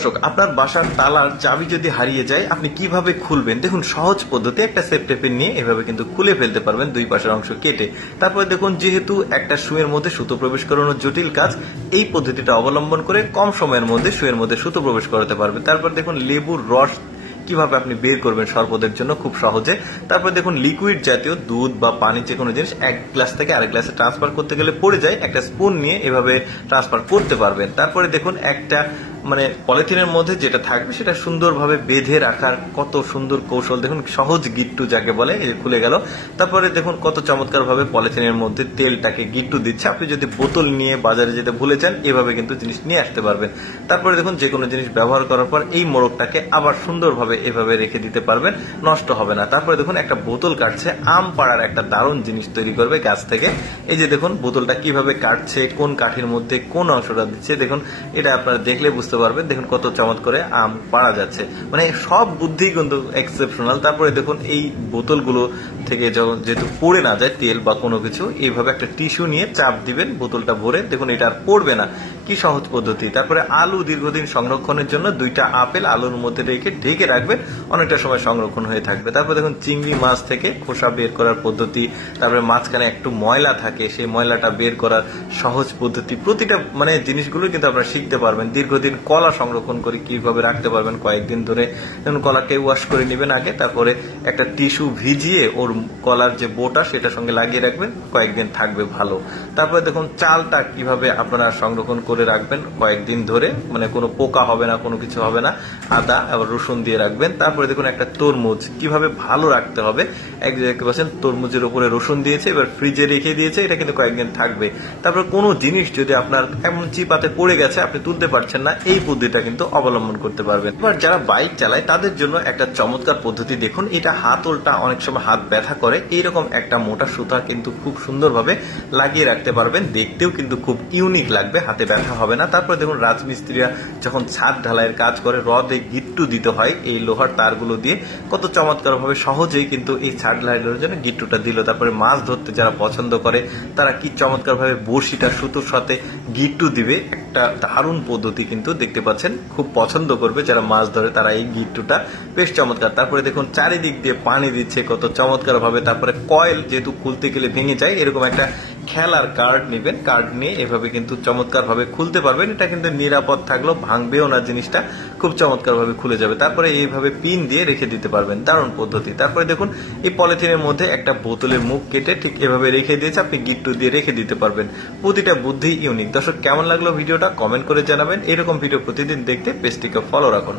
দর্শক, আপনার বাসার তালার চাবি যদি হারিয়ে যায় আপনি কিভাবে খুলবেন? দেখুন, সহজ পদ্ধতি, একটা সেফ টেপেন নিয়ে এভাবে কিন্তু খুলে ফেলতে পারবেন দুই পাশের অংশ কেটে। তারপরে দেখুন, যেহেতু একটা সুয়ের মধ্যে সুতো প্রবেশ করানো জটিল কাজ, এই পদ্ধতিটা অবলম্বন করে কম সময়ের মধ্যে সুয়ের মধ্যে সুতো প্রবেশ করাতে পারবেন। তারপর দেখুন, লেবুর রস কিভাবে আপনি বের করবেন শরবতের জন্য খুব সহজে। তারপর দেখুন, লিকুইড জাতীয় দুধ বা পানি যে কোনো জিনিস এক গ্লাস থেকে আরেক গ্লাসে ট্রান্সফার করতে গেলে পড়ে যায়, একটা স্পুন নিয়ে এভাবে ট্রান্সফার করতে পারবেন। তারপরে দেখুন, একটা পলিথিনের মধ্যে যেটা থাকবে সেটা সুন্দরভাবে বেঁধে রাখার কত সুন্দর কৌশল দেখুন, সহজ গিট্টু যাকে বলে, এই খুলে গেল। তারপরে দেখুন কত চমৎকার ভাবে পলিথিনের মধ্যে তেলটাকে গিট্টু দিচ্ছে। আপনি যদি বোতল নিয়ে বাজারে যেতে ভুলে যান, এভাবে কিন্তু জিনিস নিয়ে আসতে পারবেন। তারপরে দেখুন, যে কোনো জিনিস ব্যবহার করার পর এই মোড়কটাকে আবার সুন্দরভাবে এভাবে রেখে দিতে পারবেন, নষ্ট হবে না। তারপরে দেখুন, একটা বোতল কাটছে, আম পাড়ার একটা দারুণ জিনিস তৈরি করবে গাছ থেকে। এই যে দেখুন বোতলটা কিভাবে কাটছে, কোন কাঠির মধ্যে কোন অংশটা দিচ্ছে, দেখুন এটা আপনারা দেখলে বুঝতে পারবেন। দেখুন কত চমৎকার করে আম পাড়া যাচ্ছে, সব বুদ্ধি কিন্তু এক্সেপশনাল। তারপরে দেখুন, এই বোতলগুলো থেকে যেহেতু পড়ে না যায় তেল বা কোনো কিছু, এইভাবে একটা টিস্যু নিয়ে চাপ দিবেন বোতলটা ভরে, দেখুন এটা আর পড়বে না। কি সহজ পদ্ধতি। তারপরে আলু দীর্ঘদিন সংরক্ষণের জন্য দুইটা আপেল আলুর মধ্যে রেখে ঢেকে রাখবেন, অনেকটা সময় সংরক্ষণ হয়ে থাকবে। তারপরে দেখুন, চিংড়ি মাছ থেকে খোসা বের করার পদ্ধতি, তারপরে মাঝখানে একটু ময়লা থাকে, সেই ময়লাটা বের করার সহজ পদ্ধতি। প্রতিটা জিনিসগুলো কিন্তু আপনারা শিখতে পারবেন। দীর্ঘদিন কলা সংরক্ষণ করে কিভাবে রাখতে পারবেন কয়েকদিন ধরে। কলাকে ওয়াশ করে নেবেন আগে, তারপরে একটা টিস্যু ভিজিয়ে ওর কলার যে বোটা সেটার সঙ্গে লাগিয়ে রাখবেন, কয়েকদিন থাকবে ভালো। তারপরে দেখুন, চালটা কিভাবে আপনারা সংরক্ষণ করে রাখবেন কয়েকদিন ধরে, কোনো পোকা হবে না, কোনো কিছু হবে না। আদা আবার রসুন দিয়ে রাখবেন। তারপরে দেখুন, একটা তরমুজ কিভাবে ভালো রাখতে হবে, এক জায়গায় পাচ্ছেন তরমুজের উপরে রসুন দিয়েছে, এবার ফ্রিজে রেখে দিয়েছে, এটা কিন্তু কয়েকদিন থাকবে। তারপর কোনো জিনিস যদি আপনার এমন চিপাতে পড়ে গেছে, আপনি তুলতে পারছেন না, এই বুদ্ধিটা কিন্তু অবলম্বন করতে পারবেন। এবার যারা বাইক চালায় তাদের জন্য একটা চমৎকার পদ্ধতি দেখুন, এটা হাতলটা অনেক সময় হাত ব্যথা করে, এইরকম একটা মোটা সুতা কিন্তু খুব সুন্দরভাবে লাগিয়ে রাখতে পারবেন, দেখতেও কিন্তু খুব ইউনিক লাগবে, হাতে ব্যথা হবে না। তারপরে দেখুন, রাজমিস্ত্রিরা যখন ছাদ ঢালাইয়ের কাজ করে রডে গিট্টু দিতে হয় এই লোহার তারগুলো দিয়ে, কত চমৎকার ভাবে সহজেই কিন্তু এই ছাদ ঢালাইয়ের জন্য গিট্টুটা দিল। তারপরে মাছ ধরতে যারা পছন্দ করে তারা কি চমৎকার ভাবে বড়শিটা সুতোর সাথে গিট্টু দিবে, একটা দারুণ পদ্ধতি কিন্তু দেখতে পাচ্ছেন, খুব পছন্দ করবে যারা মাছ ধরে তারা এই গিট্টুটা, বেশ চমৎকার। তারপরে দেখুন, চারিদিক দিয়ে পানি দিচ্ছে কত চমৎকার ভাবে। তারপরে কয়েল যেহেতু খুলতে গেলে ভেঙে যায়, এরকম একটা খেলার কার্ড নেবেন, কার্ড নিয়ে এভাবে কিন্তু চমৎকার ভাবে খুলতে পারবেন। এটা কিন্তু নিরাপদ থাকলো, ভাঙবেও না, জিনিসটা খুব চমৎকার ভাবে খুলে যাবে। তারপরে এইভাবে পিন দিয়ে রেখে দিতে পারবেন, দারুণ পদ্ধতি। তারপরে দেখুন, এই পলিথিনের মধ্যে একটা বোতলের মুখ কেটে ঠিক এভাবে রেখে দিয়েছে, আপনি গিট্টু দিয়ে রেখে দিতে পারবেন। প্রতিটা বুদ্ধি ইউনিক। দর্শক, কেমন লাগলো ভিডিওটা কমেন্ট করে জানাবেন। এরকম ভিডিও প্রতিদিন দেখতে পেজটিকে ফলো রাখুন।